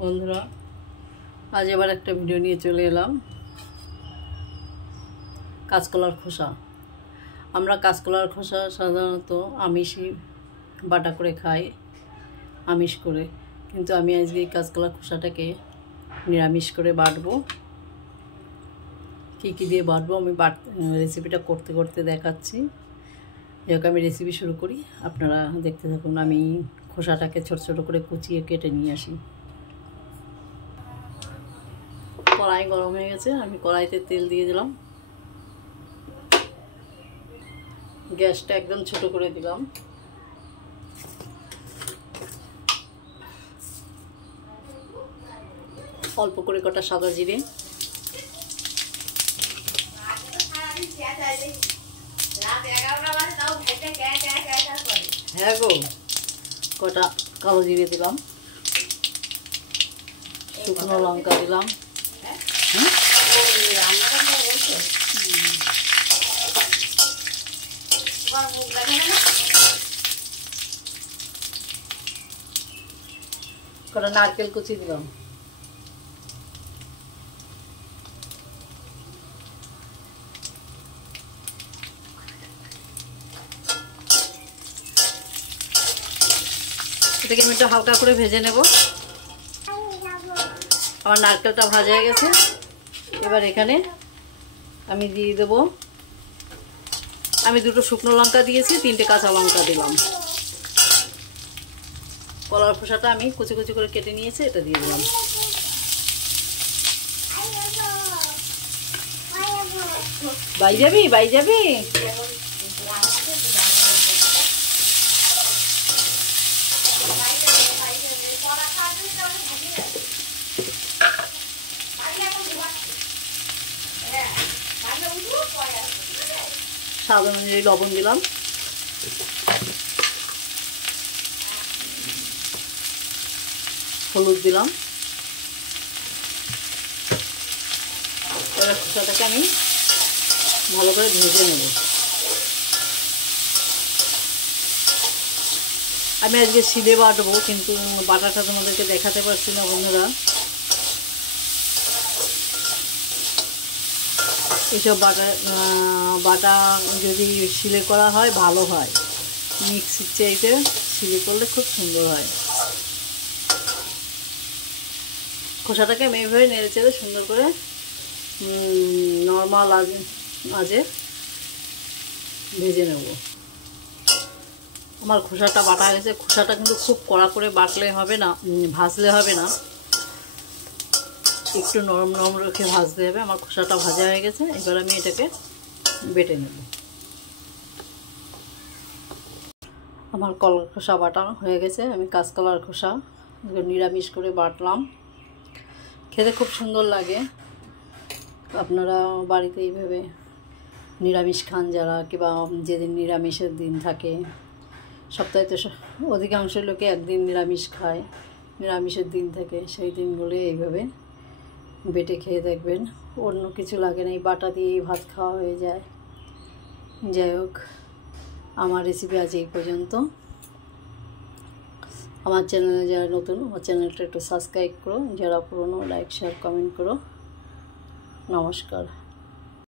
বন্ধুরা, আজ আবার একটা ভিডিও নিয়ে চলে এলাম। কাঁচকলার খোসা। আমরা কাঁচকলার খোসা সাধারণত আমিষই বাটা করে খাই, আমিষ করে। কিন্তু আমি আজকে এই কাঁচকলার খোসাটাকে নিরামিষ করে বাটবো। কী কী দিয়ে বাটবো আমি রেসিপিটা করতে করতে দেখাচ্ছি। যাক, আমি রেসিপি শুরু করি, আপনারা দেখতে থাকুন। আমি খোসাটাকে ছোট ছোট করে কুচিয়ে কেটে নিয়ে আসি। কড়াই গরম হয়ে গেছে, আমি কড়াইতে তেল দিয়ে দিলাম। গ্যাসটা একদম ছোট করে দিলাম। অল্প করে কটা সাদা জিরে, হ্যাঁ গো, কটা কালো জিরে দিলাম, শুকনো লঙ্কা দিলাম, কটা নারকেল কুচি দিলাম, এটাকে আমি একটু হালকা করে ভেজে নেব। আমার নারকেলটা ভাজা হয়ে গেছে। এবার এখানে আমি দিয়ে দেব, আমি দুটো শুকনো লঙ্কা দিয়েছি, 3টে কাঁচা লঙ্কা দিলাম। কলার খোসাটা আমি কুচি কুচি করে কেটে নিয়েছি, এটা দিয়ে দিলাম। বাই যাবি, বাই যাবি। স্বাদ অনুযায়ী লবণ দিলাম, হলুদ দিলাম। এবার খোসাটাকে আমি ভালো করে ভেজে নেব। আমি আজকে শিলে বাটবো, কিন্তু বাটাটা তোমাদেরকে দেখাতে পারছি না বন্ধুরা। এইসব বাটা যদি শিলে করা হয় ভালো হয়, মিক্সির চাইতে শিলে করলে খুব সুন্দর হয়। খোসাটাকে আমি এইভাবে নেড়ে চেড়ে সুন্দর করে নর্মাল আজে ভেজে নেব। আমার খোসাটা বাটা গেছে। খোসাটা কিন্তু খুব কড়া করে বাটলে হবে না, ভাজলে হবে না, একটু নরম নরম রেখে ভাজতে হবে। আমার খোসাটা ভাজা হয়ে গেছে। এবার আমি এটাকে বেটে নেব। আমার কলার খোসা বাটা হয়ে গেছে। আমি কাঁচকলার খোসা নিরামিষ করে বাটলাম। খেতে খুব সুন্দর লাগে। আপনারা বাড়িতে এইভাবে নিরামিষ খান যারা, কিংবা যেদিন নিরামিষের দিন থাকে, সপ্তাহে তো অধিকাংশ লোকে একদিন নিরামিষ খায়, নিরামিষের দিন থাকে, সেই দিনগুলো এইভাবে বেটে খেয়ে দেখবেন। অন্য কিছু লাগে না, এই বাটা দিয়েই ভাত খাওয়া হয়ে যায়। যাই হোক, আমার রেসিপি আজ এই পর্যন্ত। আমার চ্যানেলে যারা নতুন, আমার চ্যানেলটা একটু সাবস্ক্রাইব করো, যারা পুরনো লাইক শেয়ার কমেন্ট করো। নমস্কার।